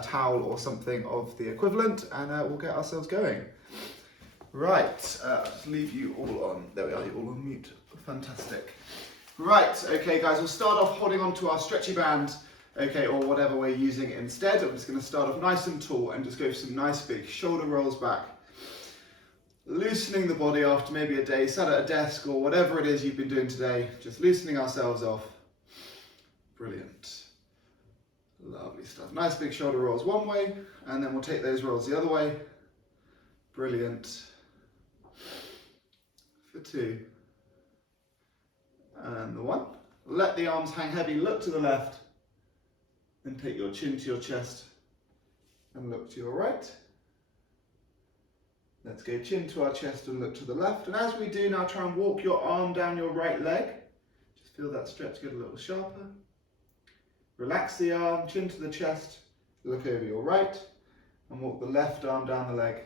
a towel or something of the equivalent, and we'll get ourselves going. Right, just leave you all on, there we are, you're all on mute, fantastic. Right, okay guys, we'll start off holding on to our stretchy band, okay, or whatever we're using instead. I'm just going to start off nice and tall and just go for some nice big shoulder rolls back. Loosening the body after maybe a day sat at a desk or whatever it is you've been doing today, just loosening ourselves off. Brilliant. Lovely stuff. Nice big shoulder rolls one way, and then we'll take those rolls the other way. Brilliant. For 2. And the 1. Let the arms hang heavy, look to the left, and take your chin to your chest, and look to your right. Let's go chin to our chest and look to the left. And as we do, now try and walk your arm down your right leg. Just feel that stretch get a little sharper. Relax the arm, chin to the chest, look over your right, and walk the left arm down the leg.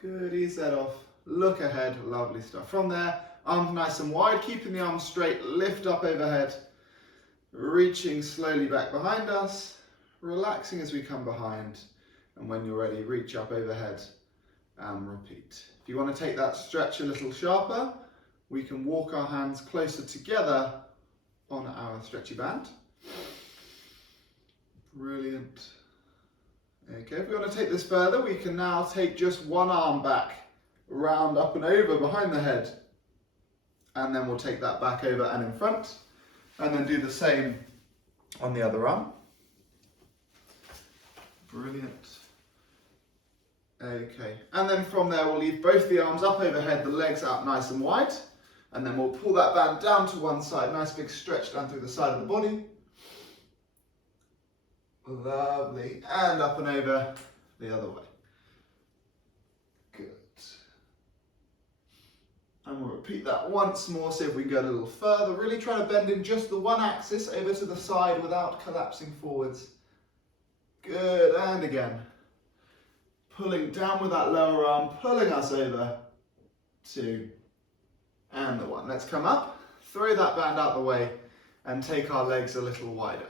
Good, ease that off. Look ahead, lovely stuff. From there, arms nice and wide, keeping the arms straight, lift up overhead, reaching slowly back behind us, relaxing as we come behind. And when you're ready, reach up overhead and repeat. If you want to take that stretch a little sharper, we can walk our hands closer together on our stretchy band. Brilliant. Okay, if we want to take this further, we can now take just one arm back, round up and over behind the head. And then we'll take that back over and in front. And then do the same on the other arm. Brilliant. Okay, and then from there we'll leave both the arms up overhead, the legs out nice and wide, and then we'll pull that band down to one side, nice big stretch down through the side of the body. Lovely, and up and over the other way. Good. And we'll repeat that once more, see if we can go a little further. Really try to bend in just the one axis over to the side without collapsing forwards. Good, and again. Pulling down with that lower arm, pulling us over. 2, and the 1. Let's come up, throw that band out the way, and take our legs a little wider.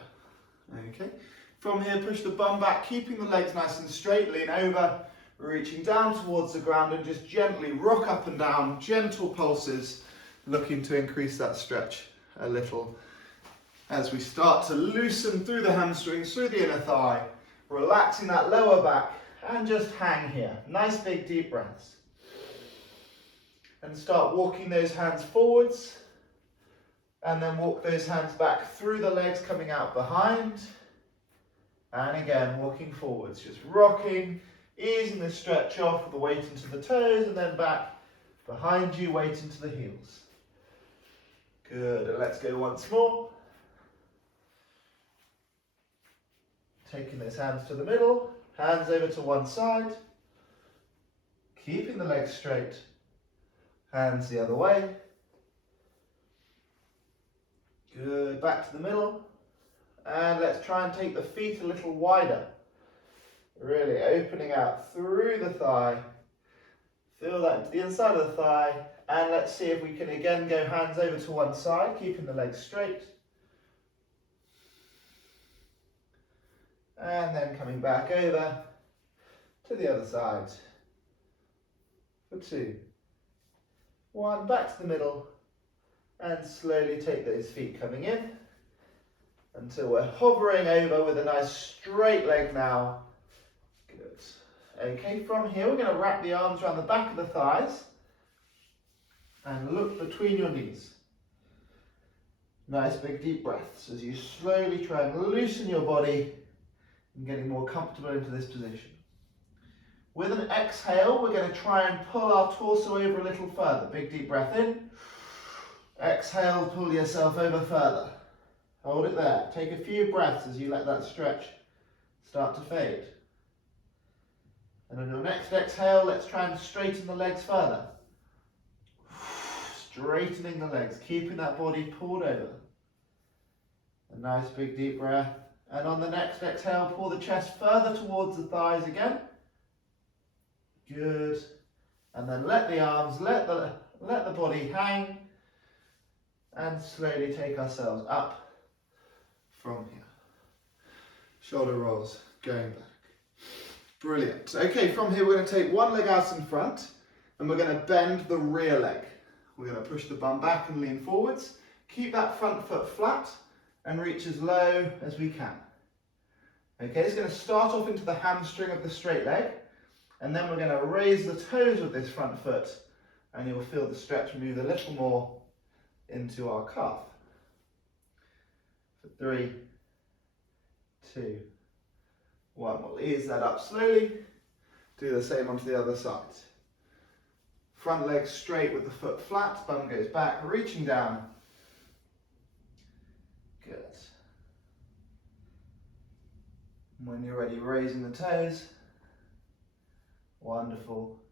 Okay. From here, push the bum back, keeping the legs nice and straight, lean over, reaching down towards the ground, and just gently rock up and down, gentle pulses, looking to increase that stretch a little. As we start to loosen through the hamstrings, through the inner thigh, relaxing that lower back, and just hang here. Nice big deep breaths. And start walking those hands forwards, and then walk those hands back through the legs coming out behind. And again, walking forwards, just rocking, easing the stretch off with the weight into the toes, and then back behind you, weight into the heels. Good, and let's go once more. Taking those hands to the middle, hands over to one side, keeping the legs straight, hands the other way. Good, back to the middle, and let's try and take the feet a little wider, really opening out through the thigh, feel that into the inside of the thigh, and let's see if we can again go hands over to one side, keeping the legs straight. And then coming back over to the other side for 2. 1, back to the middle, and slowly take those feet coming in until we're hovering over with a nice straight leg now. Good. Okay, from here we're going to wrap the arms around the back of the thighs and look between your knees. Nice big deep breaths as you slowly try and loosen your body and getting more comfortable into this position. With an exhale, we're going to try and pull our torso over a little further. Big deep breath in. Exhale, pull yourself over further. Hold it there. Take a few breaths as you let that stretch start to fade. And on your next exhale, let's try and straighten the legs further. Straightening the legs, keeping that body pulled over. A nice big deep breath. And on the next exhale, pull the chest further towards the thighs again. Good. And then let the arms, let the body hang. And slowly take ourselves up from here. shoulder rolls, going back. Brilliant. Okay, from here we're going to take one leg out in front and we're going to bend the rear leg. We're going to push the bum back and lean forwards. Keep that front foot flat and reach as low as we can. Okay, it's going to start off into the hamstring of the straight leg, and then we're going to raise the toes of this front foot, and you'll feel the stretch move a little more into our calf. For 3, 2, 1. We'll ease that up slowly. Do the same onto the other side. Front leg straight with the foot flat, bum goes back, reaching down. Good. When you're ready, raising the toes. Wonderful.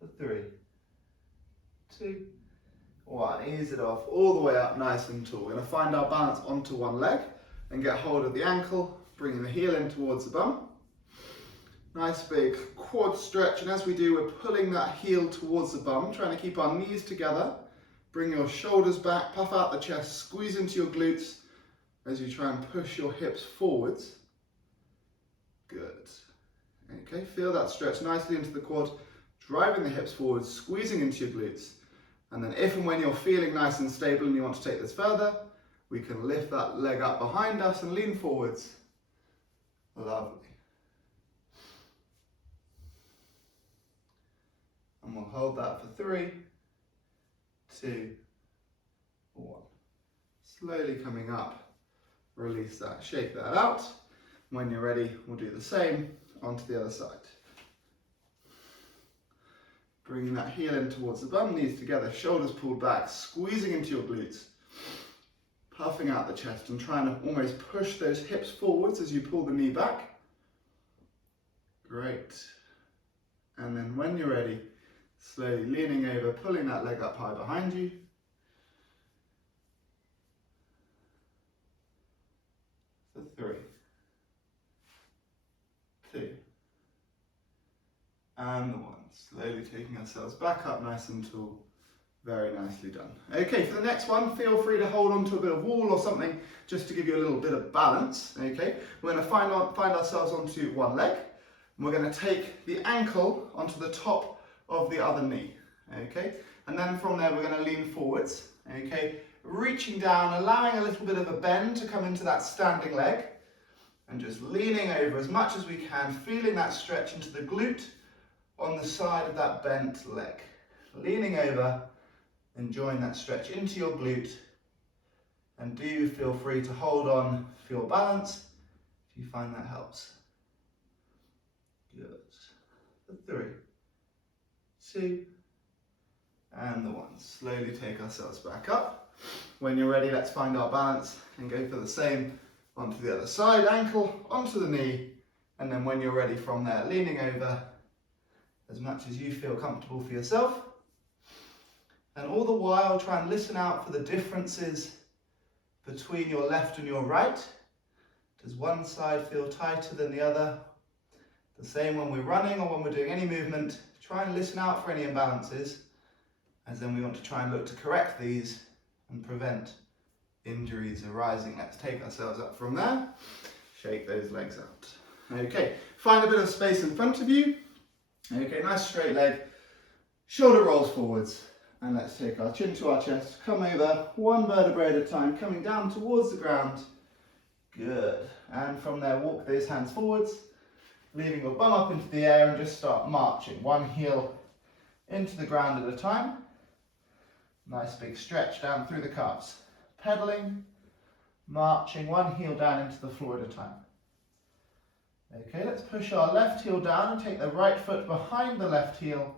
For 3, 2, 1. Ease it off all the way up nice and tall. We're going to find our balance onto one leg and get hold of the ankle, bringing the heel in towards the bum. Nice big quad stretch, and as we do, we're pulling that heel towards the bum, trying to keep our knees together. Bring your shoulders back, puff out the chest, squeeze into your glutes as you try and push your hips forwards. Good. Okay, feel that stretch nicely into the quad, driving the hips forwards, squeezing into your glutes. And then if and when you're feeling nice and stable and you want to take this further, we can lift that leg up behind us and lean forwards. Lovely. And we'll hold that for 3, 2, 1. Slowly coming up, release that, shake that out. When you're ready, we'll do the same onto the other side. Bringing that heel in towards the bum, knees together, shoulders pulled back, squeezing into your glutes. Puffing out the chest and trying to almost push those hips forwards as you pull the knee back. Great. And then when you're ready, slowly leaning over, pulling that leg up high behind you. For 3, 2, and 1. Slowly taking ourselves back up nice and tall. Very nicely done. Okay, for the next one, feel free to hold on to a bit of wall or something just to give you a little bit of balance. Okay, we're going to find ourselves onto one leg. And we're going to take the ankle onto the top of the other knee. Okay, and then from there we're going to lean forwards. Okay, reaching down, allowing a little bit of a bend to come into that standing leg, and just leaning over as much as we can, feeling that stretch into the glute on the side of that bent leg. Leaning over, enjoying that stretch into your glute, and do feel free to hold on for your balance if you find that helps. Good. 3, 2, and 1. Slowly take ourselves back up. When you're ready, let's find our balance and go for the same onto the other side. Ankle onto the knee, and then when you're ready from there, leaning over as much as you feel comfortable for yourself. And all the while, try and listen out for the differences between your left and your right. Does one side feel tighter than the other? The same when we're running or when we're doing any movement. Try and listen out for any imbalances, as then we want to try and look to correct these and prevent injuries arising. Let's take ourselves up from there. Shake those legs out. Okay, find a bit of space in front of you. Okay, nice straight leg. Shoulder rolls forwards. And let's take our chin to our chest, come over one vertebrae at a time, coming down towards the ground. Good. And from there, walk those hands forwards, leaving your bum up into the air and just start marching. One heel into the ground at a time. Nice big stretch down through the calves. Pedaling, marching, one heel down into the floor at a time. Okay, let's push our left heel down and take the right foot behind the left heel.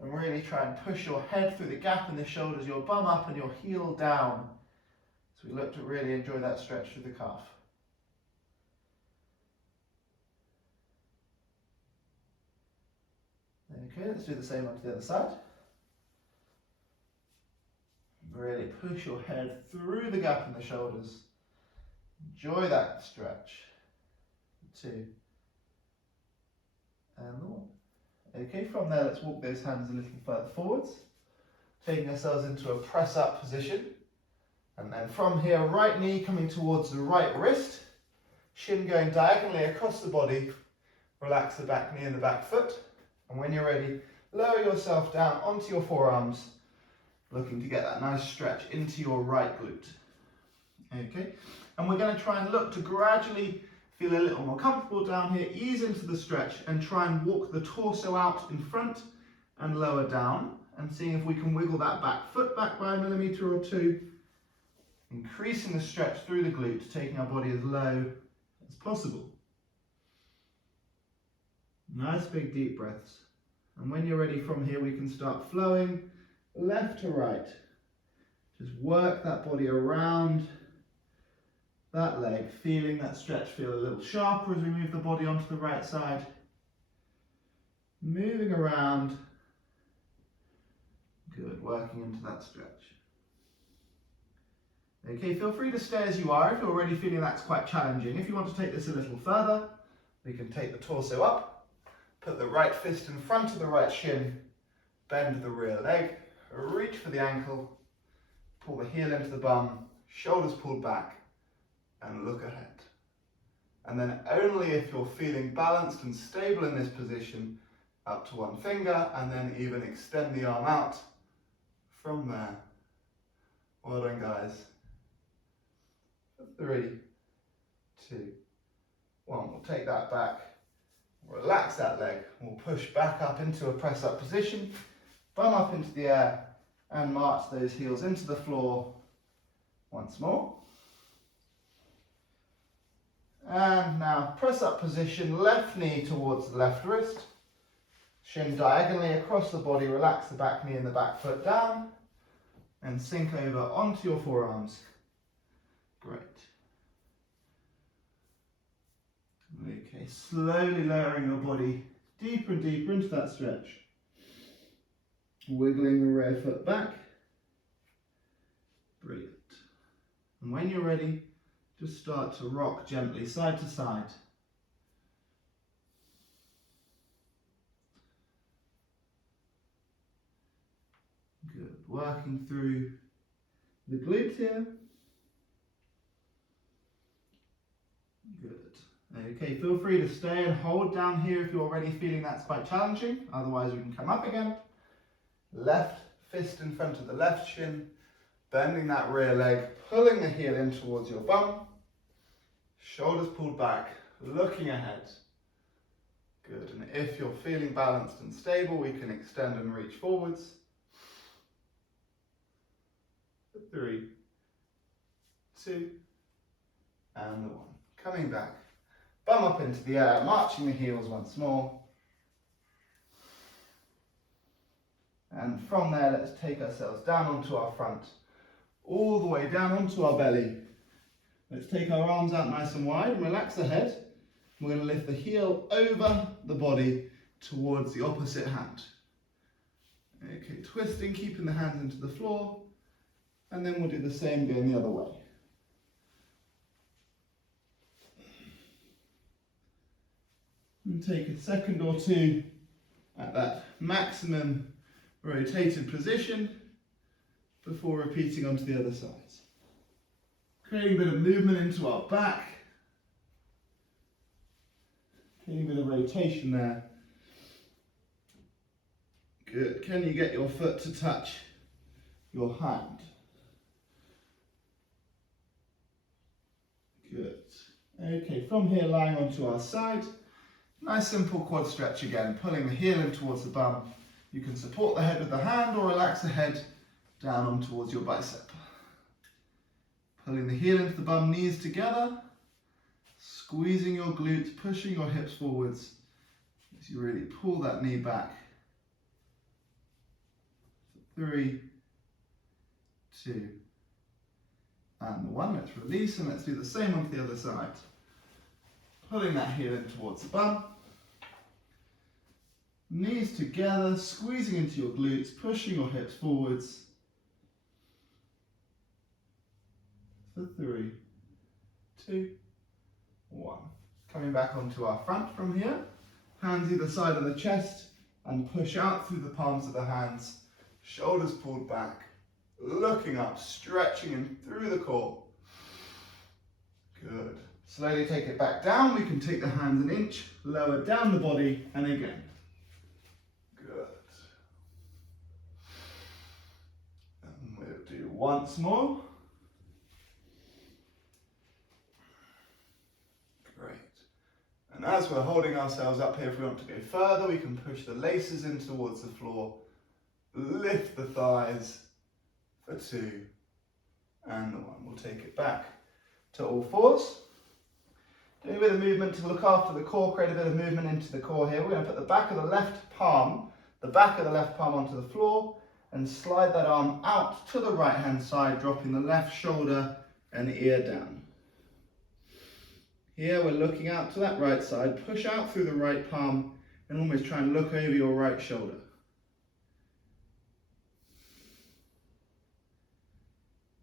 And really try and push your head through the gap in the shoulders, your bum up and your heel down. So we look to really enjoy that stretch through the calf. Okay, let's do the same onto the other side. Really push your head through the gap in the shoulders. Enjoy that stretch. 2 and 1. Okay, from there, let's walk those hands a little further forwards, taking ourselves into a press-up position. And then from here, right knee coming towards the right wrist, Shin going diagonally across the body. Relax the back knee and the back foot. And when you're ready, lower yourself down onto your forearms, looking to get that nice stretch into your right glute. Okay, and we're going to try and look to gradually feel a little more comfortable down here, ease into the stretch and try and walk the torso out in front and lower down, and seeing if we can wiggle that back foot back by 1 millimeter or 2, increasing the stretch through the glutes, taking our body as low as possible. Nice big deep breaths. And when you're ready from here, we can start flowing left to right. Just work that body around that leg, feeling that stretch feel a little sharper as we move the body onto the right side. Moving around. Good, working into that stretch. Okay, feel free to stay as you are if you're already feeling that's quite challenging. If you want to take this a little further, we can take the torso up, put the right fist in front of the right shin, bend the rear leg, reach for the ankle, pull the heel into the bum, shoulders pulled back, and look ahead. And then only if you're feeling balanced and stable in this position, up to one finger, and then even extend the arm out from there. Well done, guys. 3, 2, 1. We'll take that back, relax that leg. We'll push back up into a press up position, bum up into the air, and march those heels into the floor once more. And now press up position, left knee towards the left wrist, shin diagonally across the body, relax the back knee and the back foot down, and sink over onto your forearms. Great. Okay, slowly lowering your body deeper and deeper into that stretch. Wiggling the rear foot back. Brilliant. And when you're ready, just start to rock gently side to side. Good. Working through the glutes here. Good. Okay, feel free to stay and hold down here if you're already feeling that's quite challenging. Otherwise, we can come up again. Left fist in front of the left shin, bending that rear leg, pulling the heel in towards your bum. Shoulders pulled back, looking ahead. Good, and if you're feeling balanced and stable, we can extend and reach forwards. 3, 2, and 1. Coming back, bum up into the air, marching the heels once more. And from there, let's take ourselves down onto our front, all the way down onto our belly. Let's take our arms out nice and wide and relax the head. We're going to lift the heel over the body towards the opposite hand. Okay, twisting, keeping the hands into the floor, and then we'll do the same going the other way. And take a second or two at that maximum rotated position before repeating onto the other side. Creating a bit of movement into our back. Creating a bit of rotation there. Good. Can you get your foot to touch your hand? Good. Okay, from here lying onto our side. Nice simple quad stretch again, pulling the heel in towards the bum. You can support the head with the hand or relax the head down on towards your bicep. Pulling the heel into the bum, knees together. Squeezing your glutes, pushing your hips forwards as you really pull that knee back. 3, 2, and 1. Let's release and let's do the same on the other side. Pulling that heel in towards the bum. Knees together, squeezing into your glutes, pushing your hips forwards. For 3, 2, 1. Coming back onto our front from here. Hands either side of the chest and push out through the palms of the hands. Shoulders pulled back. Looking up, stretching in through the core. Good. Slowly take it back down. We can take the hands an inch, lower down the body, and again. Good. And we'll do once more. Great. And as we're holding ourselves up here, if we want to go further, we can push the laces in towards the floor, lift the thighs for 2, and the 1. We'll take it back to all fours. Doing a bit of movement to look after the core, create a bit of movement into the core here. We're going to put the back of the left palm onto the floor and slide that arm out to the right hand side, dropping the left shoulder and ear down. Here we're looking out to that right side, push out through the right palm and almost try and look over your right shoulder.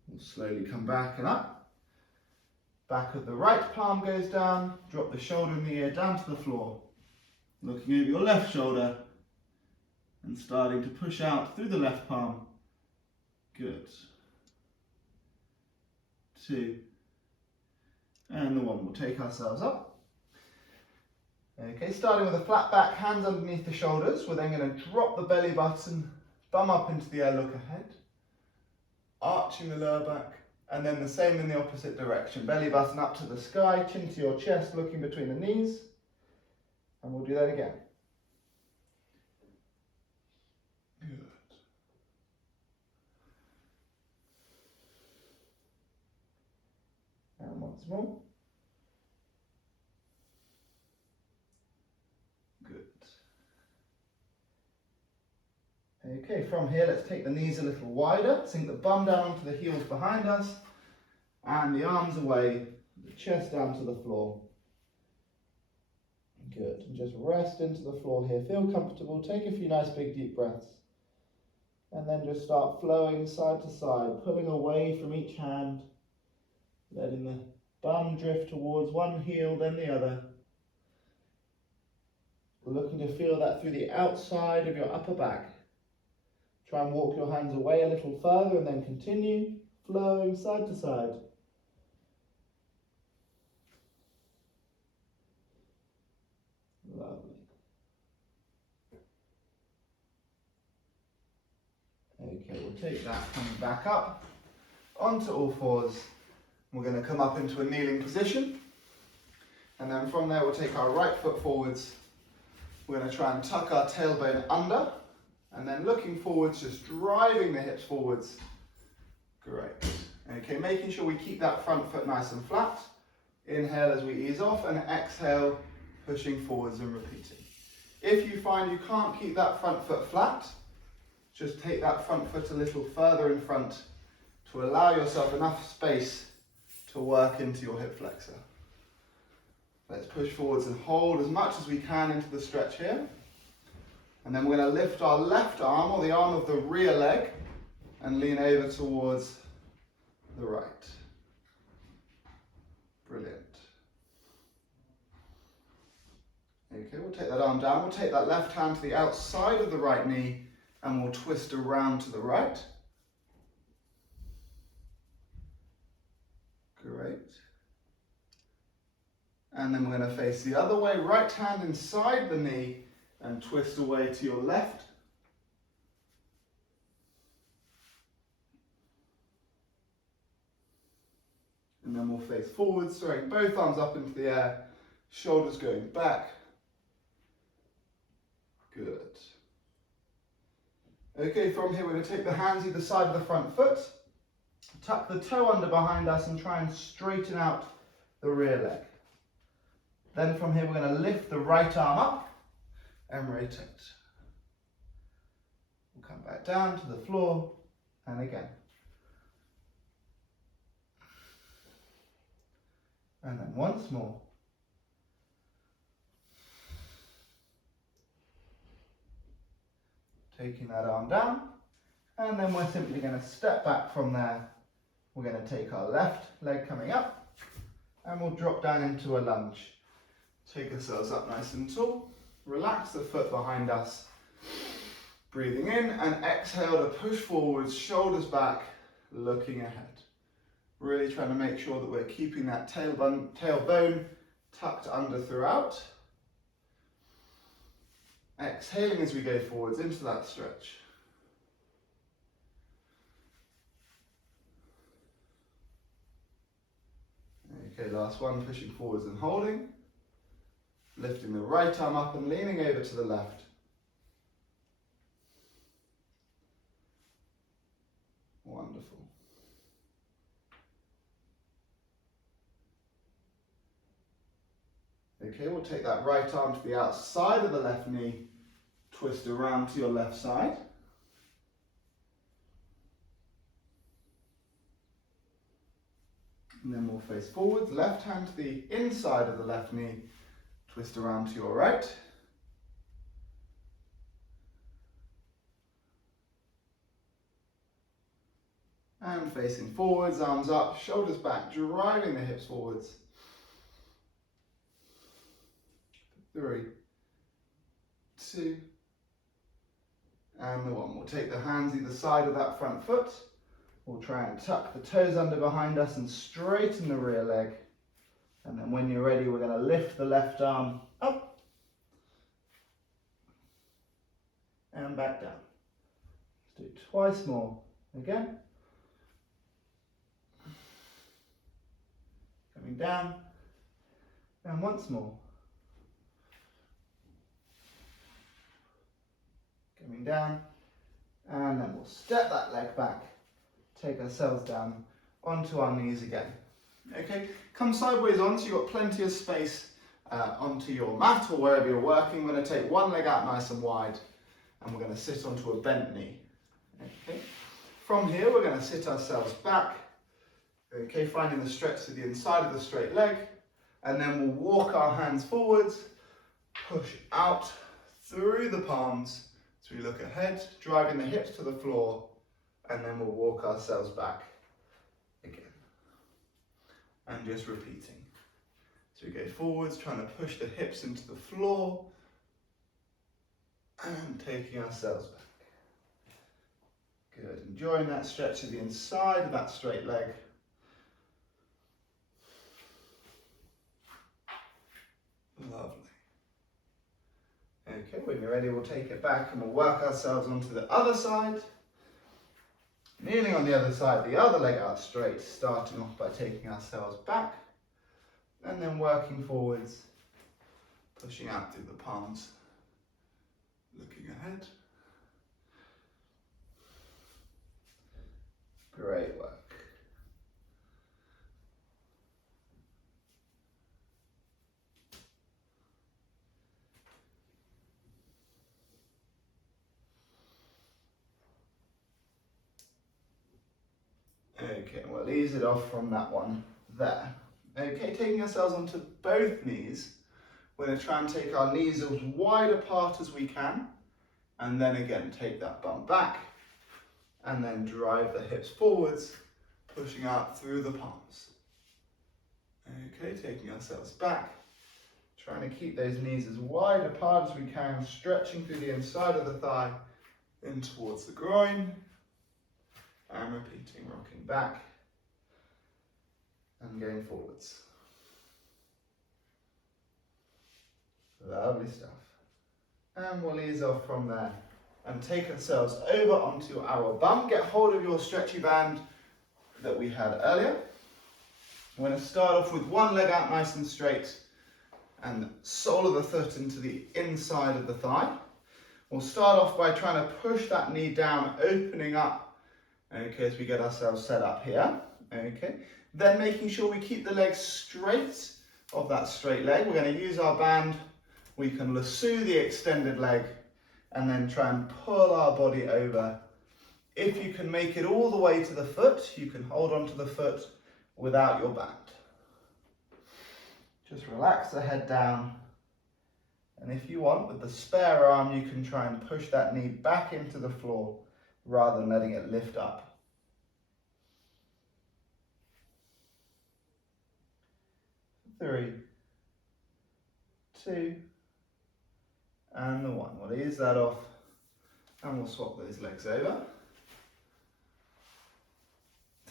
We'll slowly come back and up. Back of the right palm goes down, drop the shoulder and the ear down to the floor. Looking over your left shoulder and starting to push out through the left palm. Good. 2. And the 1. We'll take ourselves up. Okay, starting with a flat back, hands underneath the shoulders. We're then going to drop the belly button, bum up into the air, look ahead. Arching the lower back. And then the same in the opposite direction. Belly button up to the sky, chin to your chest, looking between the knees. And we'll do that again. Good. And once more. Good. Okay, from here, let's take the knees a little wider, sink the bum down onto the heels behind us, and the arms away, the chest down to the floor. Good, and just rest into the floor here, feel comfortable, take a few nice big deep breaths, and then just start flowing side to side, pulling away from each hand, letting the bum drift towards one heel, then the other. Looking to feel that through the outside of your upper back. Try and walk your hands away a little further and then continue flowing side to side. Lovely. Okay, we'll take that coming back up onto all fours. We're going to come up into a kneeling position. And then from there we'll take our right foot forwards. We're going to try and tuck our tailbone under. And then looking forwards, just driving the hips forwards. Great. Okay, making sure we keep that front foot nice and flat. Inhale as we ease off and exhale, pushing forwards and repeating. If you find you can't keep that front foot flat, just take that front foot a little further in front to allow yourself enough space to work into your hip flexor. Let's push forwards and hold as much as we can into the stretch here. And then we're going to lift our left arm, or the arm of the rear leg, and lean over towards the right. Brilliant. Okay, we'll take that arm down. We'll take that left hand to the outside of the right knee, and we'll twist around to the right. Great. And then we're going to face the other way, right hand inside the knee, and twist away to your left. And then we'll face forwards, throwing both arms up into the air, shoulders going back. Good. Okay, from here we're going to take the hands either side of the front foot, tuck the toe under behind us and try and straighten out the rear leg. Then from here we're going to lift the right arm up and rotate. We'll come back down to the floor and again. And then once more. Taking that arm down, and then we're simply going to step back from there. We're going to take our left leg coming up, and we'll drop down into a lunge. Take ourselves up nice and tall. Relax the foot behind us. Breathing in and exhale to push forwards, shoulders back, looking ahead. Really trying to make sure that we're keeping that tailbone tucked under throughout. Exhaling as we go forwards into that stretch. Okay, last one, pushing forwards and holding. Lifting the right arm up and leaning over to the left. Wonderful. Okay, we'll take that right arm to the outside of the left knee, twist around to your left side. And then we'll face forwards, left hand to the inside of the left knee, twist around to your right. And facing forwards, arms up, shoulders back, driving the hips forwards. 3, 2, and the 1. We'll take the hands either side of that front foot. We'll try and tuck the toes under behind us and straighten the rear leg. And then when you're ready, we're going to lift the left arm up and back down. Let's do it twice more. Again. Coming down. And once more. Coming down. And then we'll step that leg back. Take ourselves down onto our knees again. Okay, come sideways on so you've got plenty of space onto your mat or wherever you're working. We're going to take one leg out nice and wide and we're going to sit onto a bent knee. Okay, from here we're going to sit ourselves back. Okay, finding the stretch to the inside of the straight leg, and then we'll walk our hands forwards, push out through the palms as we look ahead, driving the hips to the floor. And then we'll walk ourselves back again. And just repeating. So we go forwards, trying to push the hips into the floor. And taking ourselves back. Good. Enjoying that stretch to the inside of that straight leg. Lovely. Okay, when you're ready, we'll take it back and we'll work ourselves onto the other side. Kneeling on the other side, the other leg out straight, starting off by taking ourselves back and then working forwards, pushing out through the palms, looking ahead. Great work. Okay, we'll ease it off from that one there. Okay, taking ourselves onto both knees, we're going to try and take our knees as wide apart as we can, and then again take that bum back, and then drive the hips forwards, pushing out through the palms. Okay, taking ourselves back, trying to keep those knees as wide apart as we can, stretching through the inside of the thigh, in towards the groin. And repeating, rocking back and going forwards. Lovely stuff. And we'll ease off from there and take ourselves over onto our bum. Get hold of your stretchy band that we had earlier. We're going to start off with one leg out nice and straight and sole of the foot into the inside of the thigh. We'll start off by trying to push that knee down, opening up. Okay, as we get ourselves set up here, okay. Then making sure we keep the legs straight of that straight leg. We're going to use our band. We can lasso the extended leg and then try and pull our body over. If you can make it all the way to the foot, you can hold onto the foot without your band. Just relax the head down. And if you want, with the spare arm, you can try and push that knee back into the floor rather than letting it lift up. Three, 2, and the 1. We'll ease that off and we'll swap those legs over.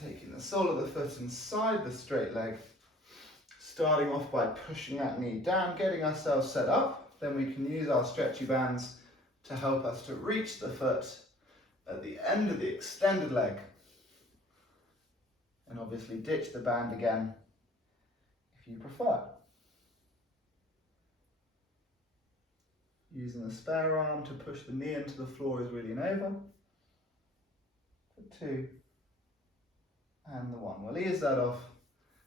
Taking the sole of the foot inside the straight leg, starting off by pushing that knee down, getting ourselves set up. Then we can use our stretchy bands to help us to reach the foot at the end of the extended leg. And obviously ditch the band again if you prefer. Using the spare arm to push the knee into the floor is really an over. For 2 and the 1. We'll ease that off,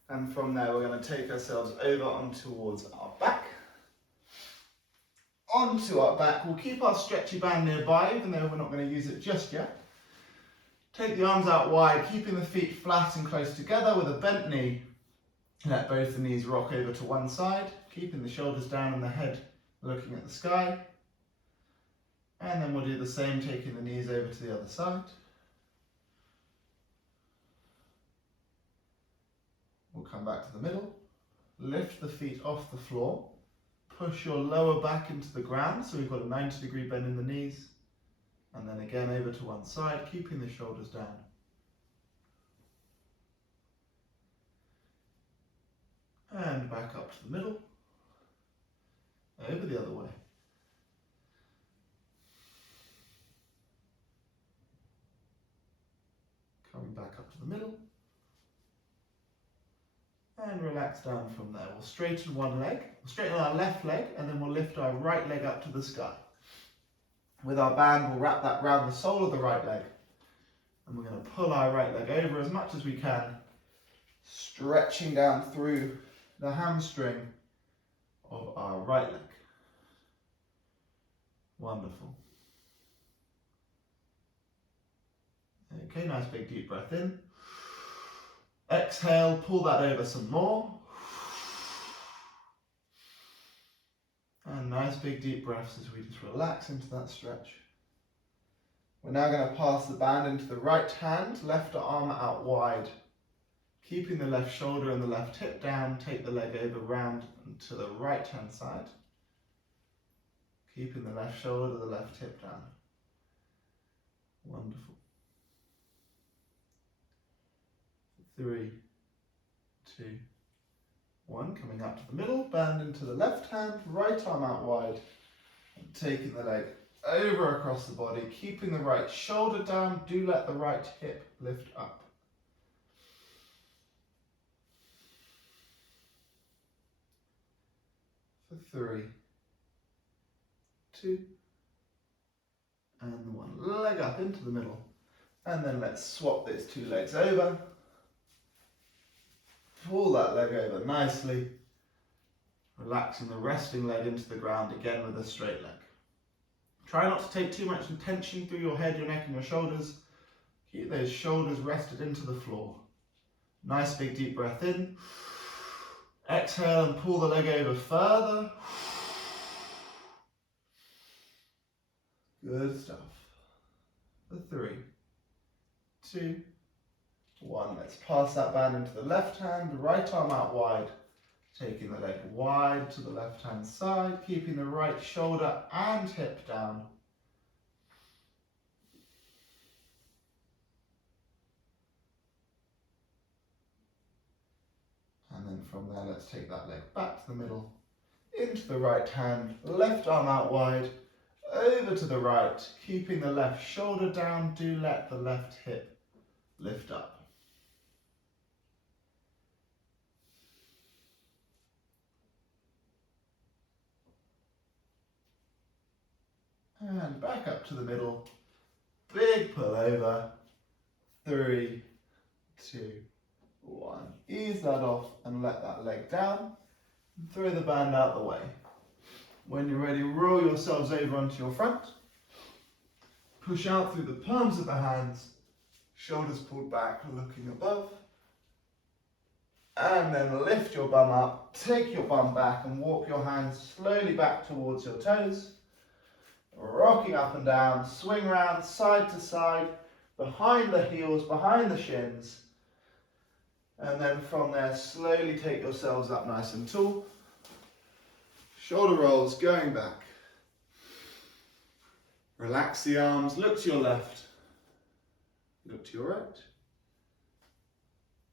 and from there we're going to take ourselves over on towards our back. Onto our back, we'll keep our stretchy band nearby even though we're not going to use it just yet. Take the arms out wide, keeping the feet flat and close together with a bent knee. Let both the knees rock over to one side, keeping the shoulders down and the head looking at the sky. And then we'll do the same, taking the knees over to the other side. We'll come back to the middle, lift the feet off the floor, push your lower back into the ground, so we've got a 90-degree bend in the knees, and then again over to one side, keeping the shoulders down. And back up to the middle, over the other way. Coming back up to the middle. And relax down from there. We'll straighten one leg, we'll straighten our left leg, and then we'll lift our right leg up to the sky. With our band, we'll wrap that round the sole of the right leg. And we're going to pull our right leg over as much as we can, stretching down through the hamstring of our right leg. Wonderful. Okay, nice big deep breath in. Exhale, pull that over some more. And nice big deep breaths as we just relax into that stretch. We're now going to pass the band into the right hand, left arm out wide. Keeping the left shoulder and the left hip down, take the leg over round to the right hand side. Keeping the left shoulder, the left hip down. Wonderful. 3, 2, 1. Coming up to the middle, band into the left hand, right arm out wide, and taking the leg over across the body, keeping the right shoulder down. Do let the right hip lift up. For 3, 2, and 1. Leg up into the middle, and then let's swap those 2 legs over. Pull that leg over nicely, relaxing the resting leg into the ground again with a straight leg. Try not to take too much tension through your head, your neck and your shoulders. Keep those shoulders rested into the floor. Nice big deep breath in. Exhale and pull the leg over further. Good stuff. For 3, 2, 1. Let's pass that band into the left hand, right arm out wide. Taking the leg wide to the left hand side, keeping the right shoulder and hip down. And then from there, let's take that leg back to the middle, into the right hand, left arm out wide, over to the right, keeping the left shoulder down. Do let the left hip lift up. And back up to the middle, big pull over, 3, 2, 1. Ease that off and let that leg down. Throw the band out the way. When you're ready, roll yourselves over onto your front. Push out through the palms of the hands, shoulders pulled back, looking above. And then lift your bum up, take your bum back and walk your hands slowly back towards your toes. Rocking up and down, swing round side to side, behind the heels, behind the shins. And then from there, slowly take yourselves up nice and tall. Shoulder rolls going back. Relax the arms, look to your left, look to your right.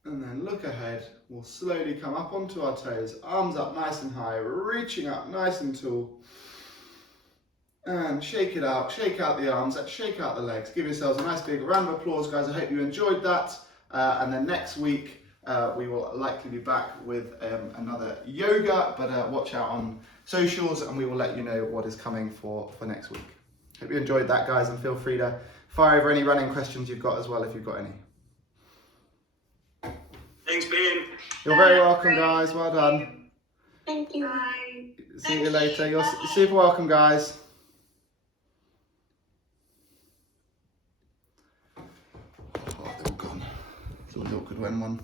And then look ahead. We'll slowly come up onto our toes, arms up nice and high, reaching up nice and tall. And shake it out, shake out the arms, shake out the legs. Give yourselves a nice big round of applause, guys. I hope you enjoyed that. And then next week, we will likely be back with another yoga, but watch out on socials and we will let you know what is coming for next week. Hope you enjoyed that, guys, and feel free to fire over any running questions you've got as well if you've got any. Thanks, Ben. You're very welcome, guys. Well done. Thank you. Bye. See you later. You're super welcome, guys. Oh, they're all gone. It's always awkward when one